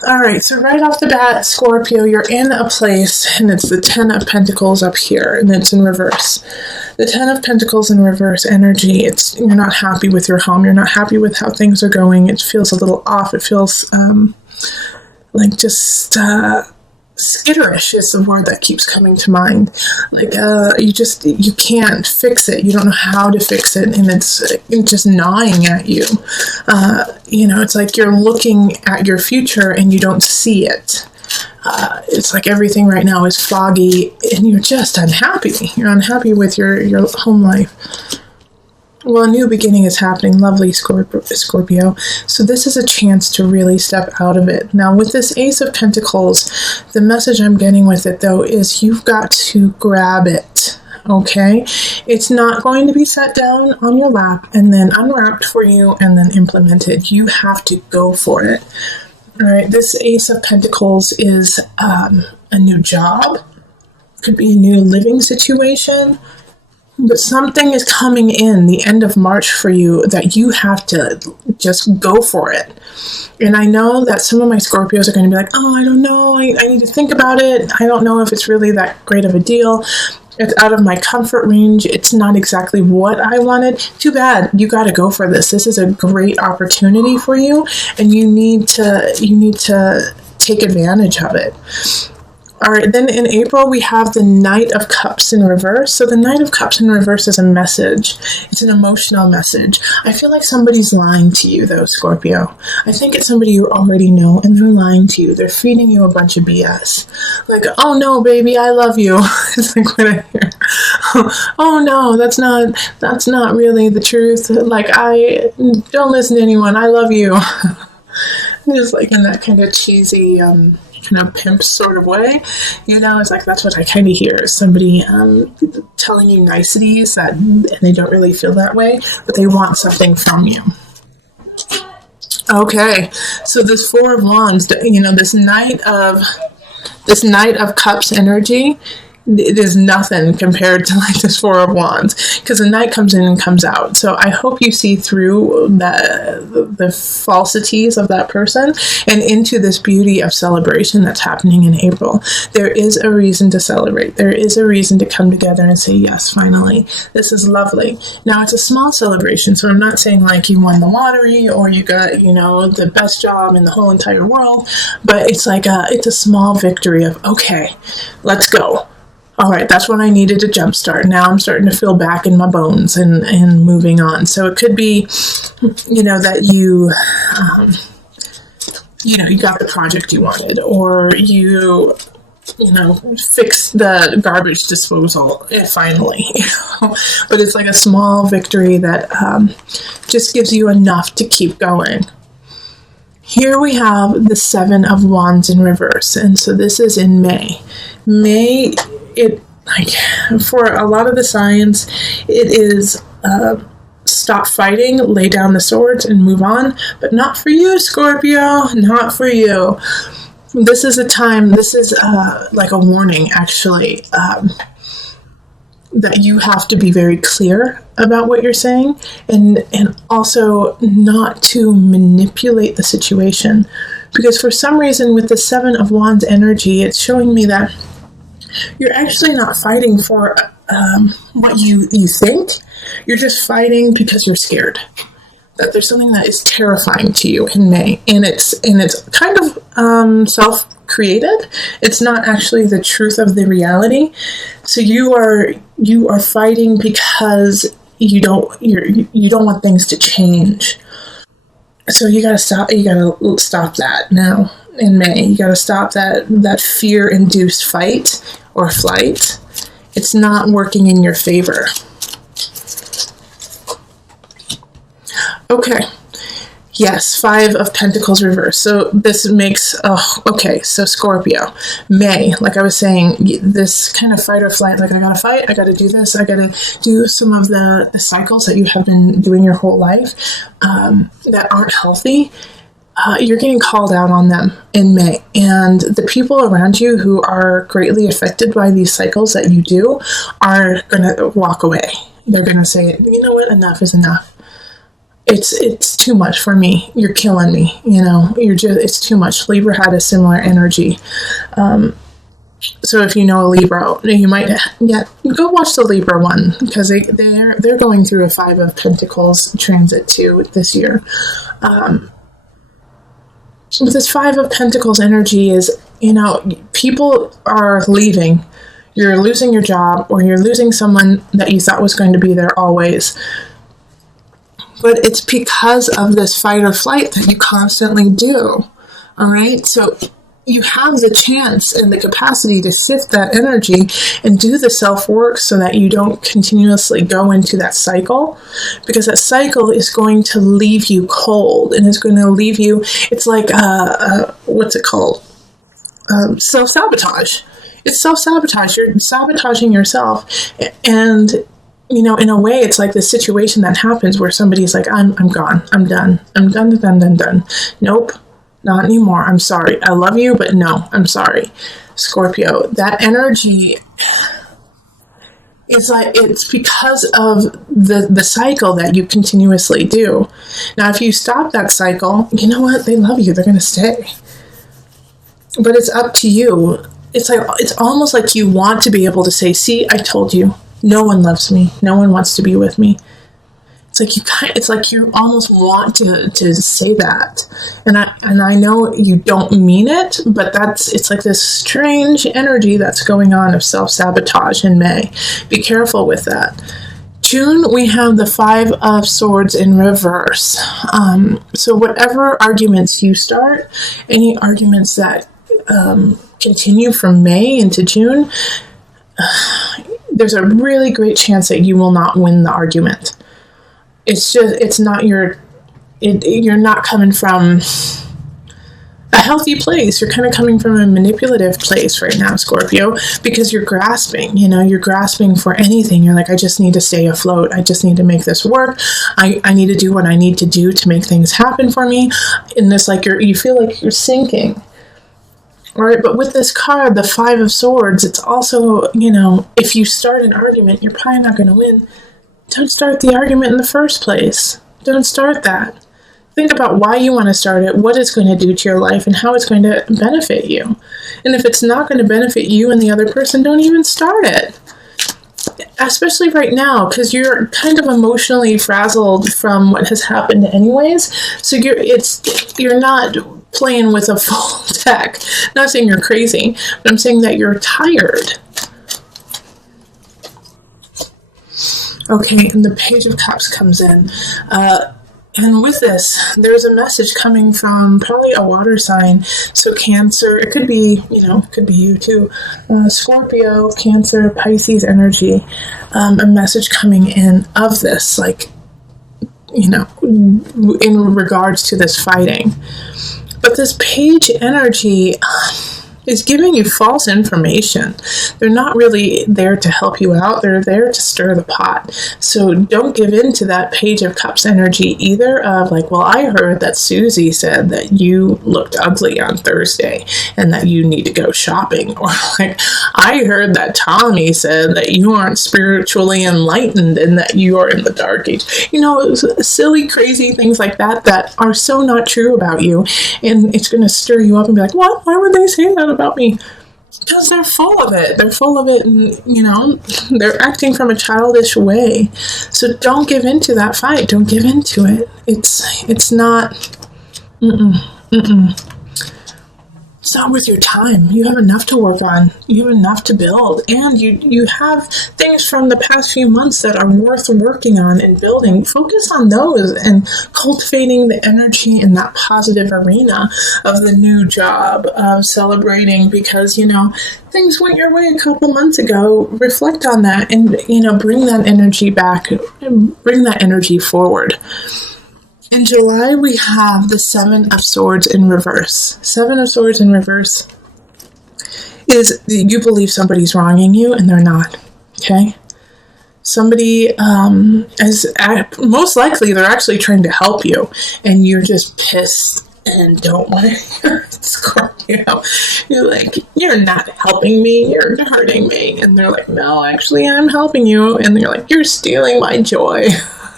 All right, so right off the bat, Scorpio, you're in a place, and it's the Ten of Pentacles up here, and it's in reverse. The Ten of Pentacles in reverse energy, you're not happy with your home. You're not happy with how things are going. It feels a little off. It feels like just skitterish is the word that keeps coming to mind. Like you can't fix it. You don't know how to fix it, and it's just gnawing at you. It's like you're looking at your future and you don't see it. It's like everything right now is foggy, and you're just unhappy. You're unhappy with your home life. Well, a new beginning is happening. Lovely, Scorpio. So this is a chance to really step out of it. Now, with this Ace of Pentacles, the message I'm getting with it, though, is you've got to grab it, okay? It's not going to be set down on your lap and then unwrapped for you and then implemented. You have to go for it. All right, this Ace of Pentacles is a new job. Could be a new living situation. But something is coming in the end of March for you that you have to just go for it. And I know that some of my Scorpios are going to be like, oh, I don't know. I need to think about it. I don't know if it's really that great of a deal. It's out of my comfort range. It's not exactly what I wanted. Too bad. You got to go for this. This is a great opportunity for you, and you need to take advantage of it. All right, then in April, we have the Knight of Cups in reverse. So the Knight of Cups in reverse is a message. It's an emotional message. I feel like somebody's lying to you, though, Scorpio. I think it's somebody you already know, and they're lying to you. They're feeding you a bunch of BS. Like, oh, no, baby, I love you. It's like what I hear. Oh, no, that's not really the truth. Like, I don't listen to anyone. I love you. Just like in that kind of cheesy kind of pimp sort of way, it's like that's what I kind of hear, is somebody telling you niceties and they don't really feel that way, but they want something from you. Okay, so this Four of Wands, this Knight of Cups energy, it is nothing compared to like this Four of Wands, because the Knight comes in and comes out. So I hope you see through the falsities of that person and into this beauty of celebration that's happening in April. There is a reason to celebrate. There is a reason to come together and say, yes, finally, this is lovely. Now, it's a small celebration, so I'm not saying like you won the lottery or you got, the best job in the whole entire world, but it's like it's a small victory of, okay, let's go. All right, that's what I needed to jumpstart. Now I'm starting to feel back in my bones and moving on. So it could be, that you got the project you wanted, or you fixed the garbage disposal finally. But it's like a small victory that just gives you enough to keep going. Here we have the Seven of Wands in reverse, and so this is in May. For a lot of the signs, it is stop fighting, lay down the swords, and move on. But not for you, Scorpio. Not for you. This is a time. This is like a warning, actually, that you have to be very clear about what you're saying, and also not to manipulate the situation, because for some reason with the Seven of Wands energy, it's showing me that you're actually not fighting for what you think. You're just fighting because you're scared that there's something that is terrifying to you in May, and it's kind of self-created. It's not actually the truth of the reality. So you are fighting because you don't want things to change. So you gotta stop that now. In May, you got to stop that fear-induced fight or flight. It's not working in your favor. Okay. Yes, Five of Pentacles reverse. So this makes, so Scorpio, May, like I was saying, this kind of fight or flight, like I gotta fight, I gotta do this, I gotta do some of the cycles that you have been doing your whole life that aren't healthy. You're getting called out on them in May. And the people around you who are greatly affected by these cycles that you do are going to walk away. They're going to say, you know what, enough is enough. it's too much for me. You're killing me. It's too much. Libra had a similar energy. So if you know a Libra, you might go watch the Libra one, because they're going through a 5 of Pentacles transit too this year. But this 5 of Pentacles energy is, people are leaving. You're losing your job, or you're losing someone that you thought was going to be there always. But it's because of this fight or flight that you constantly do. All right? So you have the chance and the capacity to sift that energy and do the self-work so that you don't continuously go into that cycle, because that cycle is going to leave you cold, and it's going to leave you, it's like, what's it called? Self-sabotage. It's self-sabotage. You're sabotaging yourself. And, in a way, it's like the situation that happens where somebody's like, I'm gone. I'm done. I'm done. Nope. Not anymore. I'm sorry. I love you, but no, I'm sorry. Scorpio, that energy is like, it's because of the cycle that you continuously do. Now, if you stop that cycle, you know what? They love you. They're going to stay. But it's up to you. It's almost like you want to be able to say, see, I told you. No one loves me. No one wants to be with me. It's like you almost want to say that, and I know you don't mean it, but it's like this strange energy that's going on of self-sabotage in May. Be careful with that. June, we have the 5 of Swords in reverse. So whatever arguments you start, any arguments that continue from May into June, there's a really great chance that you will not win the argument. You're not coming from a healthy place. You're kind of coming from a manipulative place right now, Scorpio, because you're grasping, you're grasping for anything. You're like, I just need to stay afloat. I just need to make this work. I need to do what I need to do to make things happen for me. And this, like, you feel like you're sinking. All right, but with this card, the 5 of Swords, it's also, if you start an argument, you're probably not going to win. Don't start the argument in the first place. Don't start that. Think about why you want to start it, what it's going to do to your life, and how it's going to benefit you. And if it's not going to benefit you and the other person, don't even start it. Especially right now, because you're kind of emotionally frazzled from what has happened anyways. So you're not playing with a full deck. Not saying you're crazy, but I'm saying that you're tired. Okay, and the Page of Cups comes in. And with this, there's a message coming from probably a water sign. So Cancer, it could be, could be you too. Scorpio, Cancer, Pisces energy. A message coming in of this, like, in regards to this fighting. But this Page energy is giving you false information. They're not really there to help you out. They're there to stir the pot. So don't give in to that Page of Cups energy either of like, well, I heard that Susie said that you looked ugly on Thursday and that you need to go shopping. Or like, I heard that Tommy said that you aren't spiritually enlightened and that you are in the dark age. Silly, crazy things like that are so not true about you. And it's going to stir you up and be like, what? Why would they say that about me? Because they're full of it. They're full of it, and they're acting from a childish way. So don't give in to that fight. Don't give in to it. It's not. It's not worth your time. You have enough to work on. You have enough to build. And you have things from the past few months that are worth working on and building. Focus on those and cultivating the energy in that positive arena of the new job, of celebrating because, things went your way a couple months ago. Reflect on that and, bring that energy back, bring that energy forward. In July, we have the 7 of Swords in reverse. 7 of Swords in reverse is you believe somebody's wronging you and they're not, okay? Somebody most likely they're actually trying to help you and you're just pissed and don't want to hear it, Scorpio. You're like, you're not helping me, you're hurting me. And they're like, no, actually I'm helping you. And you're like, you're stealing my joy.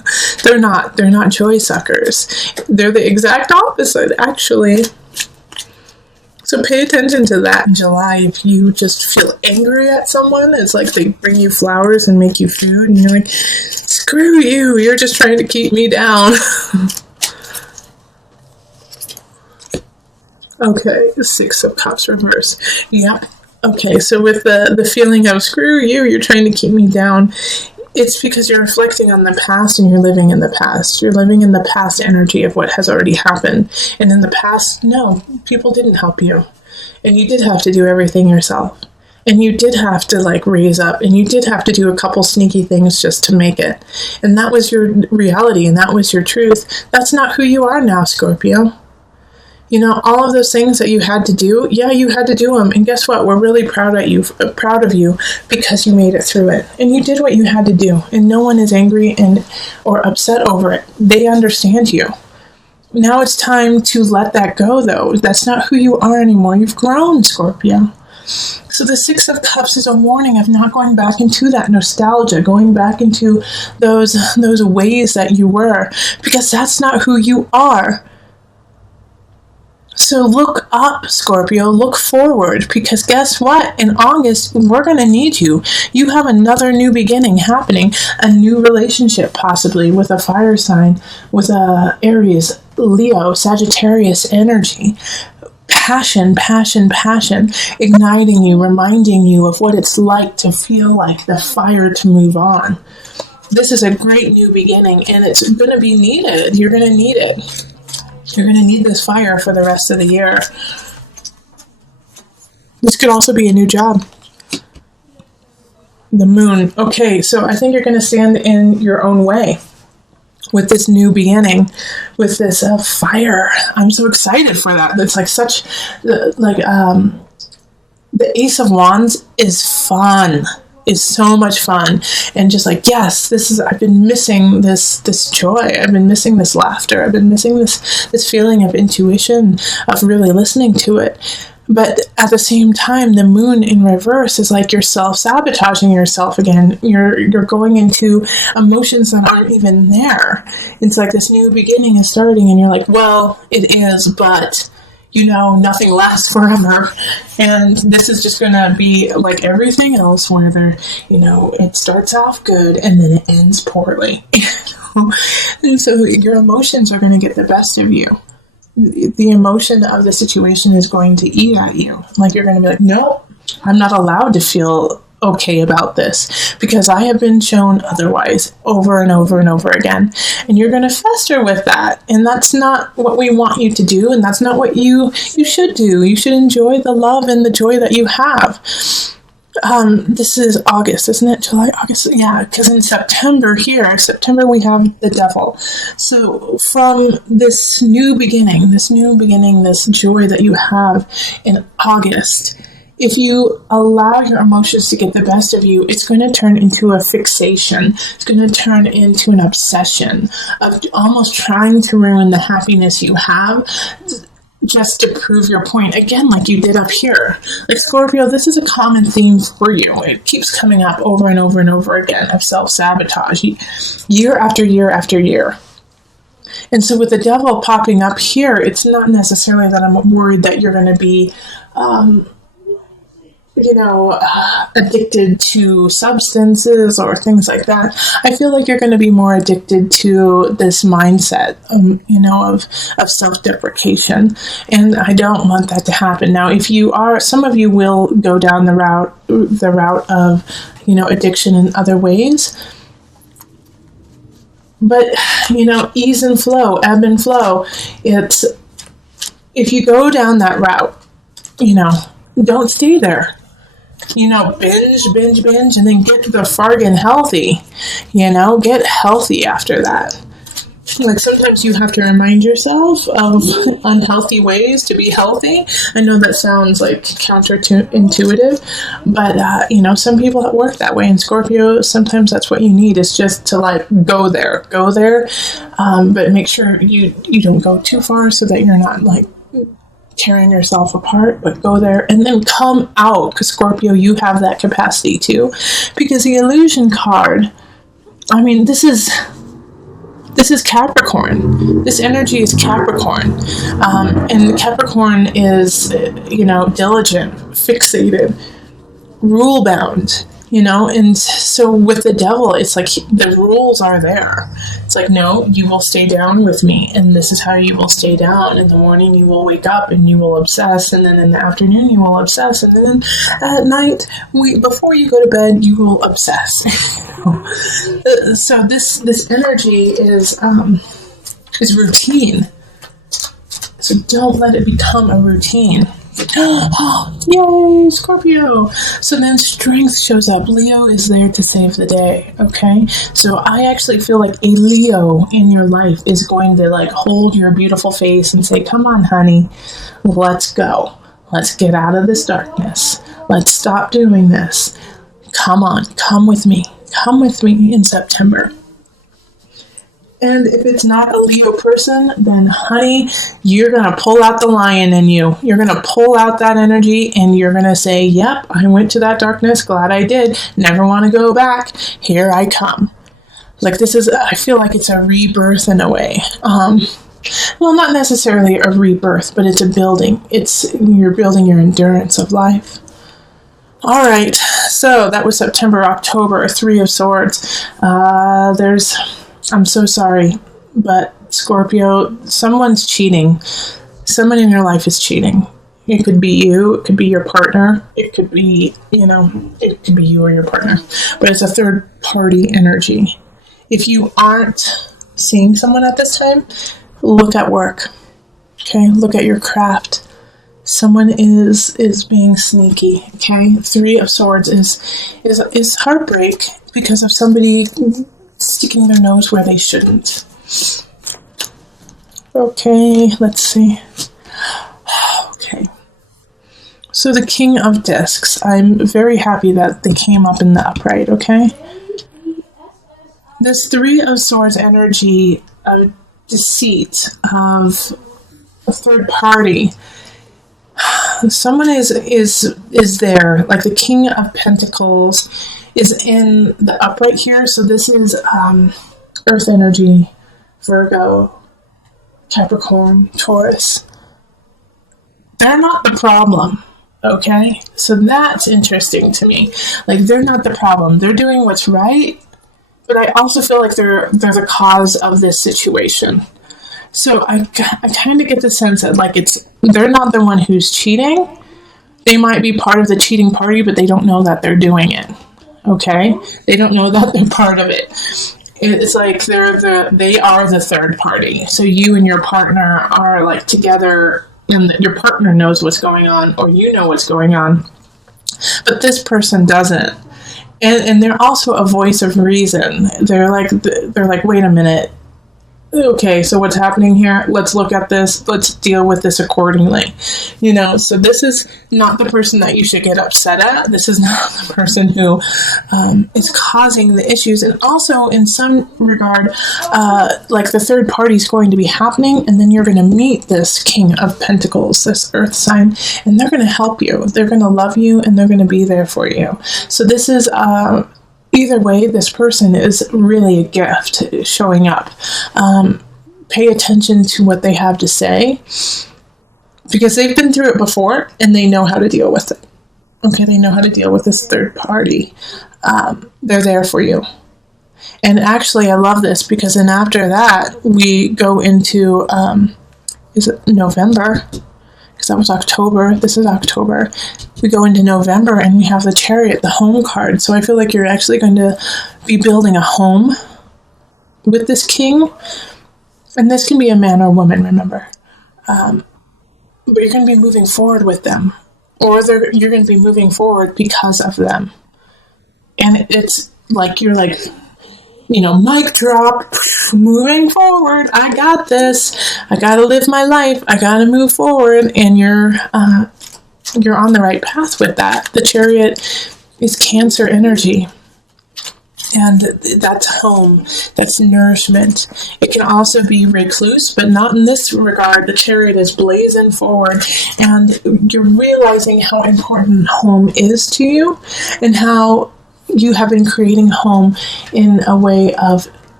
They're not joy suckers. They're the exact opposite, actually. So pay attention to that in July. If you just feel angry at someone, it's like they bring you flowers and make you food, and you're like, screw you, you're just trying to keep me down. Okay, the Six of Cups reverse. Yeah. Okay, so with the feeling of screw you, you're trying to keep me down, it's because you're reflecting on the past and you're living in the past. You're living in the past energy of what has already happened. And in the past, no, people didn't help you. And you did have to do everything yourself. And you did have to raise up, and you did have to do a couple sneaky things just to make it. And that was your reality, and that was your truth. That's not who you are now, Scorpio. You know, all of those things that you had to do, yeah, you had to do them. And guess what? We're really proud of you because you made it through it. And you did what you had to do. And no one is angry or upset over it. They understand you. Now it's time to let that go, though. That's not who you are anymore. You've grown, Scorpio. So the Six of Cups is a warning of not going back into that nostalgia, going back into those ways that you were, because that's not who you are. So look up, Scorpio, look forward, because guess what? In August, we're going to need you. You have another new beginning happening, a new relationship possibly with a fire sign, with a Aries, Leo, Sagittarius energy. Passion, passion, passion, igniting you, reminding you of what it's like to feel like the fire to move on. This is a great new beginning, and it's going to be needed. You're going to need it. You're going to need this fire for the rest of the year. This could also be a new job. The moon. Okay, so I think you're going to stand in your own way with this new beginning, with this fire. I'm so excited for that. It's the Ace of Wands is fun. Is so much fun, and just yes, I've been missing this joy. I've been missing this laughter. I've been missing this feeling of intuition, of really listening to it. But at the same time, the moon in reverse is like you're self-sabotaging yourself again. You're going into emotions that aren't even there. It's like this new beginning is starting, and you're like, well, it is, but nothing lasts forever. And this is just going to be like everything else where it starts off good and then it ends poorly. And so your emotions are going to get the best of you. The emotion of the situation is going to eat at you. You're going to be like, no, I'm not allowed to feel okay about this because I have been shown otherwise over and over and over again. And you're going to fester with that. And that's not what we want you to do. And that's not what you should do. You should enjoy the love and the joy that you have. This is August, isn't it? July, August? Yeah, because in September we have the devil. So from this new beginning, this joy that you have in August, if you allow your emotions to get the best of you, it's going to turn into a fixation. It's going to turn into an obsession of almost trying to ruin the happiness you have just to prove your point. Again, like you did up here. Scorpio, this is a common theme for you. It keeps coming up over and over and over again of self-sabotage, year after year after year. And so with the devil popping up here, it's not necessarily that I'm worried that you're going to be addicted to substances or things like that. I feel like you're going to be more addicted to this mindset, of self-deprecation. And I don't want that to happen. Now, if you are, some of you will go down the route of, addiction in other ways. But, ease and flow, ebb and flow. It's, if you go down that route, don't stay there. Binge, and then get to the fargan healthy. Get healthy after that. Sometimes you have to remind yourself of unhealthy ways to be healthy. I know that sounds counterintuitive, but some people work that way. And Scorpio, sometimes that's what you need, is just to go there, but make sure you don't go too far so that you're not tearing yourself apart, but go there and then come out, because Scorpio, you have that capacity too. Because the illusion card, this is This is Capricorn. This energy is Capricorn. And Capricorn is, diligent, fixated, rule bound, and so with the devil, it's like the rules are there. It's like, no, you will stay down with me, and this is how you will stay down. In the morning you will wake up and you will obsess, and then in the afternoon you will obsess, and then at night, before you go to bed, you will obsess. So this energy is routine. So don't let it become a routine. Oh, yay, Scorpio. So then strength shows up. Leo is there to save the day, okay? So I actually feel like a Leo in your life is going to hold your beautiful face and say, come on, honey, let's go. Let's get out of this darkness. Let's stop doing this. Come on, come with me. Come with me in September. And if it's not a Leo person, then honey, you're going to pull out the lion in you. You're going to pull out that energy and you're going to say, yep, I went to that darkness. Glad I did. Never want to go back. Here I come. I feel like it's a rebirth in a way. Well, not necessarily a rebirth, but it's a building. You're building your endurance of life. All right. So that was September, October, 3 of Swords. I'm so sorry, but Scorpio, someone's cheating. Someone in your life is cheating. It could be you. It could be your partner. It could be, it could be you or your partner. But it's a third party energy. If you aren't seeing someone at this time, look at work. Okay? Look at your craft. Someone is being sneaky. Okay? 3 of Swords is heartbreak because of somebody sticking their nose where they shouldn't. Okay, let's see. Okay. So the King of Discs. I'm very happy that they came up in the upright, okay? This 3 of Swords energy of deceit, of a third party. Someone is there, like the King of Pentacles is in the upright here. So this is Earth energy, Virgo, Capricorn, Taurus. They're not the problem, okay? So that's interesting to me. They're not the problem. They're doing what's right, but I also feel like they're the cause of this situation. So I kind of get the sense that they're not the one who's cheating. They might be part of the cheating party, but they don't know that they're doing it. Okay? They don't know that they're part of it. It's like they are the third party. So you and your partner are together, and your partner knows what's going on, or you know what's going on. But this person doesn't. And they're also a voice of reason. They're like, wait a minute. Okay, so what's happening here? Let's look at this. Let's deal with this accordingly. So this is not the person that you should get upset at. This is not the person who is causing the issues. And also, in some regard, the third party is going to be happening, and then you're going to meet this King of Pentacles, this Earth sign, and they're going to help you. They're going to love you, and they're going to be there for you. So this is... either way, this person is really a gift showing up. Pay attention to what they have to say, because they've been through it before and they know how to deal with it. Okay, they know how to deal with this third party. They're there for you. And actually, I love this because then after that, we go into, is it November? Because that was October. This is October. We go into November and we have the Chariot, the home card. So I feel like you're actually going to be building a home with this king. And this can be a man or woman, remember. But you're going to be moving forward with them. Or you're going to be moving forward because of them. And it's like you're mic drop, moving forward. I got this. I got to live my life. I got to move forward. And you're on the right path with that. The Chariot is Cancer energy. And that's home. That's nourishment. It can also be recluse, but not in this regard. The Chariot is blazing forward. And you're realizing how important home is to you and how you have been creating home in a way of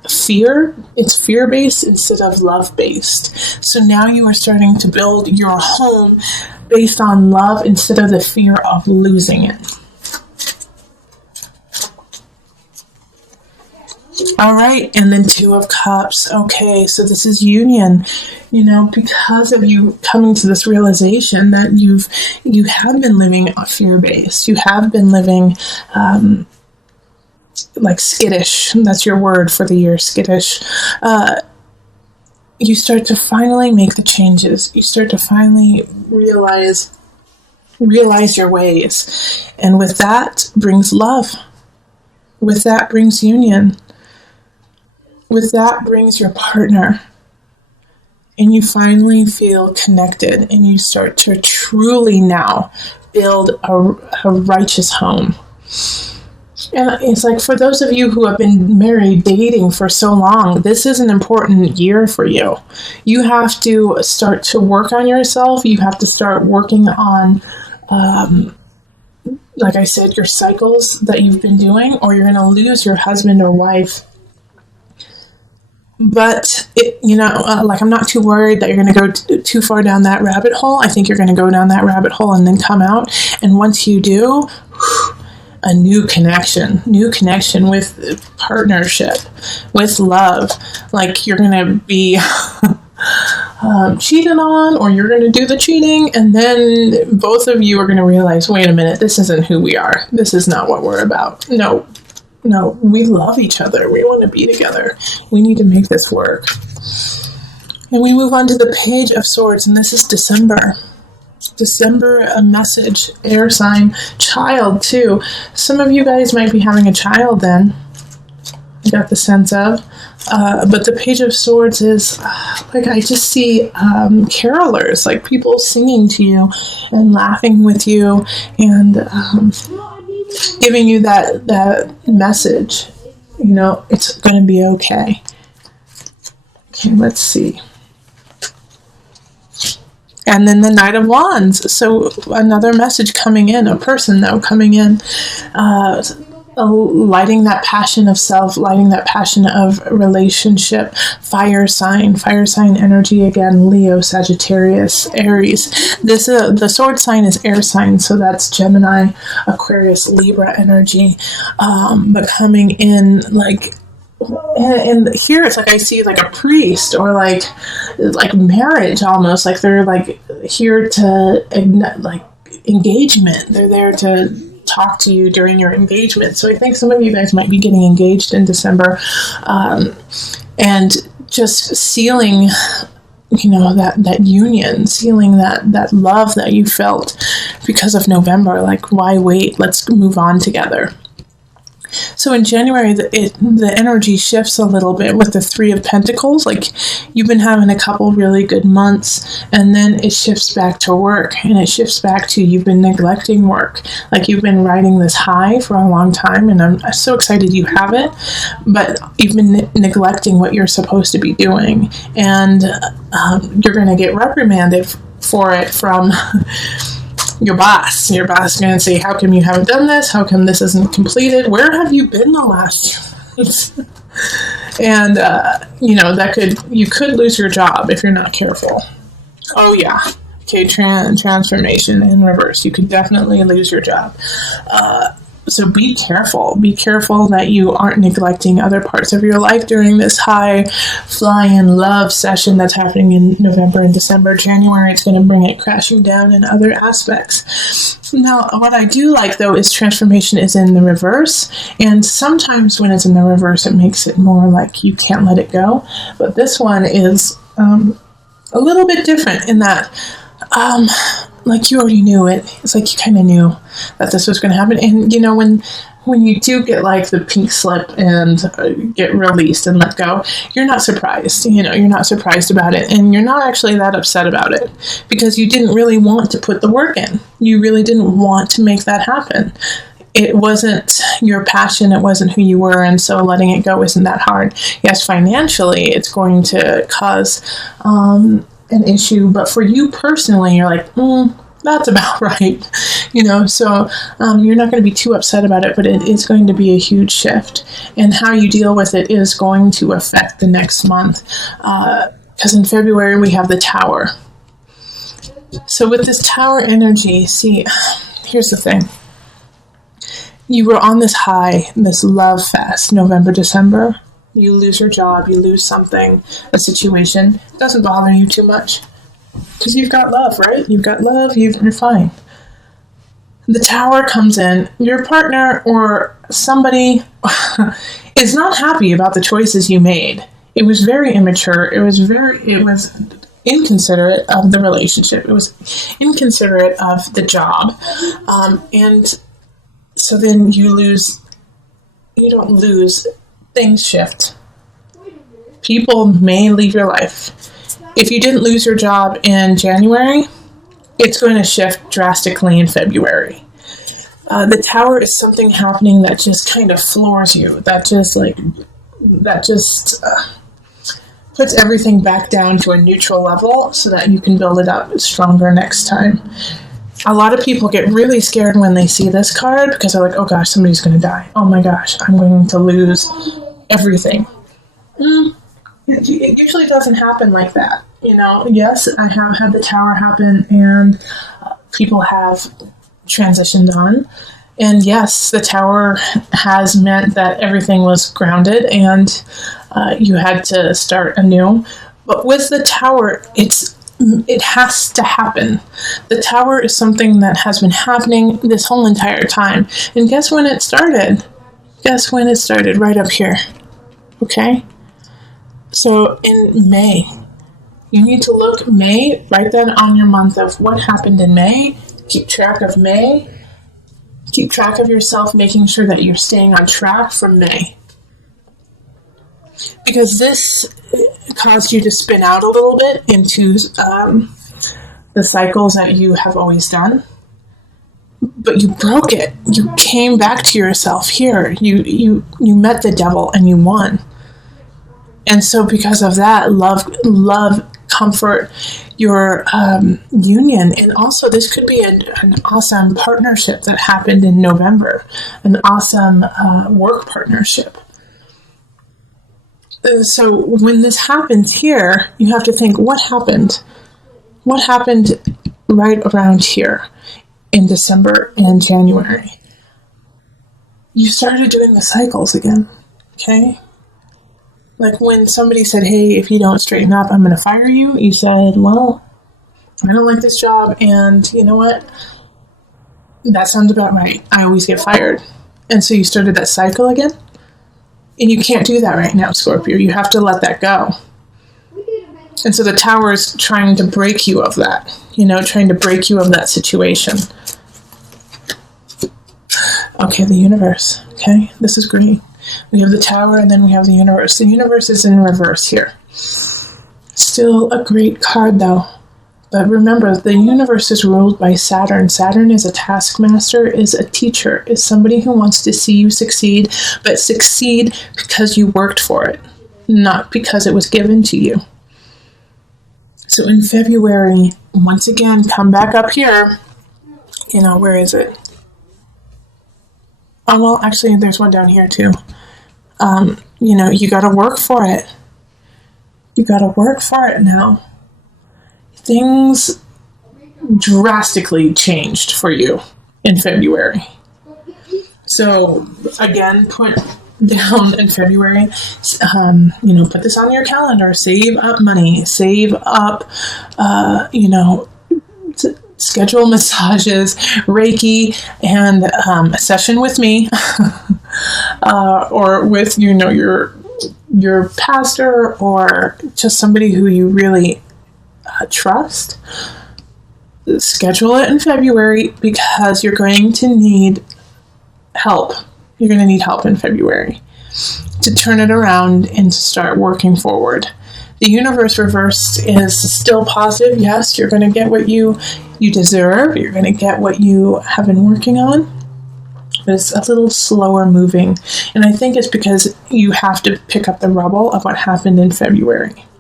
fear. It's fear-based instead of love-based. So now you are starting to build your home based on love instead of the fear of losing it. All right, and then Two of Cups. Okay, so this is union. Because of you coming to this realization that you have been living fear-based. You have been living like skittish. That's your word for the year, skittish. You start to finally make the changes. You start to finally realize your ways. And with that brings love. With that brings union. With that brings your partner. And you finally feel connected, and you start to truly now build a righteous home. And it's like, for those of you who have been married, dating for so long, this is an important year for you. You have to start to work on yourself. You have to start working on, like I said, your cycles that you've been doing, or you're going to lose your husband or wife. But, I'm not too worried that you're going to go too far down that rabbit hole. I think you're going to go down that rabbit hole and then come out. And once you do, a new connection with partnership, with love. Like, you're going to be cheated on, or you're going to do the cheating, and then both of you are going to realize, wait a minute, this isn't who we are. This is not what we're about. No, we love each other. We want to be together. We need to make this work. And we move on to the Page of Swords, and this is December. December, a message, air sign, child too. Some of you guys might be having a child then. I got the sense of. But the Page of Swords is, I just see carolers, like people singing to you and laughing with you and giving you that message. It's going to be okay. Okay, let's see. And then the Knight of Wands. So another message coming in, a person though coming in, lighting that passion of self, lighting that passion of relationship. Fire sign energy again. Leo, Sagittarius, Aries. The sword sign is air sign, so that's Gemini, Aquarius, Libra energy. But coming in like. And here it's like I see like a priest, or like marriage almost, like they're like here to like engagement. They're there to talk to you during your engagement. So I think some of you guys might be getting engaged in December, and just sealing, that union, sealing that love that you felt because of November. Like, why wait? Let's move on together. So in January, the energy shifts a little bit with the Three of Pentacles. Like, you've been having a couple really good months, and then it shifts back to work, and it shifts back to you've been neglecting work. Like, you've been riding this high for a long time, and I'm so excited you have it, but you've been neglecting what you're supposed to be doing, and you're going to get reprimanded for it from your boss. Your boss is going to say, how come you haven't done this? How come this isn't completed? Where have you been the last months? And, you could lose your job if you're not careful. Oh, yeah. Okay, transformation in reverse. You could definitely lose your job. So be careful. Be careful that you aren't neglecting other parts of your life during this high flying love session that's happening in November and December. January, it's going to bring it crashing down in other aspects. Now, what I do like, though, is transformation is in the reverse. And sometimes when it's in the reverse, it makes it more like you can't let it go. But this one is a little bit different in that like you already knew it. It's like you kind of knew that this was going to happen. And, when you do get like the pink slip and get released and let go, you're not surprised. You're not surprised about it. And you're not actually that upset about it because you didn't really want to put the work in. You really didn't want to make that happen. It wasn't your passion. It wasn't who you were. And so letting it go isn't that hard. Yes, financially, it's going to cause an issue, but for you personally, you're like, that's about right. So you're not going to be too upset about it, but it is going to be a huge shift. And how you deal with it is going to affect the next month. Because in February, we have the Tower. So with this Tower energy, see, here's the thing. You were on this high, this love fest, November, December. You lose your job, you lose something, a situation. It doesn't bother you too much. Because you've got love, right? You've got love, you're fine. The Tower comes in, your partner or somebody is not happy about the choices you made. It was very immature. It was inconsiderate of the relationship. It was inconsiderate of the job. And so then you don't lose, things shift. People may leave your life. If you didn't lose your job in January, it's going to shift drastically in February. The Tower is something happening that just kind of floors you. That just puts everything back down to a neutral level so that you can build it up stronger next time. A lot of people get really scared when they see this card because they're like, oh gosh, somebody's going to die. Oh my gosh, I'm going to lose everything. It usually doesn't happen like that. Yes, I have had the Tower happen and people have transitioned on. And yes, the Tower has meant that everything was grounded and you had to start anew. But with the Tower, it has to happen. The Tower is something that has been happening this whole entire time. And guess when it started? Guess when it started? Right up here. Okay? So in May, you need to look May, write that on your month of what happened in May. Keep track of May. Keep track of yourself, making sure that you're staying on track from May. Because this caused you to spin out a little bit into the cycles that you have always done. But you broke it. You came back to yourself here. You met the devil and you won. And so because of that, love, comfort, your union, and also this could be an awesome partnership that happened in November, an awesome work partnership. So when this happens here, you have to think, what happened? What happened right around here in December and January? You started doing the cycles again, okay? Like when somebody said, hey, if you don't straighten up, I'm going to fire you. You said, well, I don't like this job. And you know what? That sounds about right. I always get fired. And so you started that cycle again. And you can't do that right now, Scorpio. You have to let that go. And so the Tower is trying to break you of that. Trying to break you of that situation. Okay, the universe. Okay, this is green. We have the Tower, and then we have the universe. The universe is in reverse here. Still a great card, though. But remember, the universe is ruled by Saturn. Saturn is a taskmaster, is a teacher, is somebody who wants to see you succeed, but succeed because you worked for it, not because it was given to you. So in February, once again, come back up here. Where is it? Oh, well, actually, there's one down here, too. You got to work for it. You got to work for it now. Things drastically changed for you in February. So, again, put down in February, put this on your calendar. Save up money. Save up, schedule massages, Reiki, and a session with me, or with your pastor, or just somebody who you really trust. Schedule it in February because you're going to need help. You're going to need help in February to turn it around and to start working forward. The universe reversed is still positive. Yes, you're going to get what you deserve. You're going to get what you have been working on. But it's a little slower moving. And I think it's because you have to pick up the rubble of what happened in February.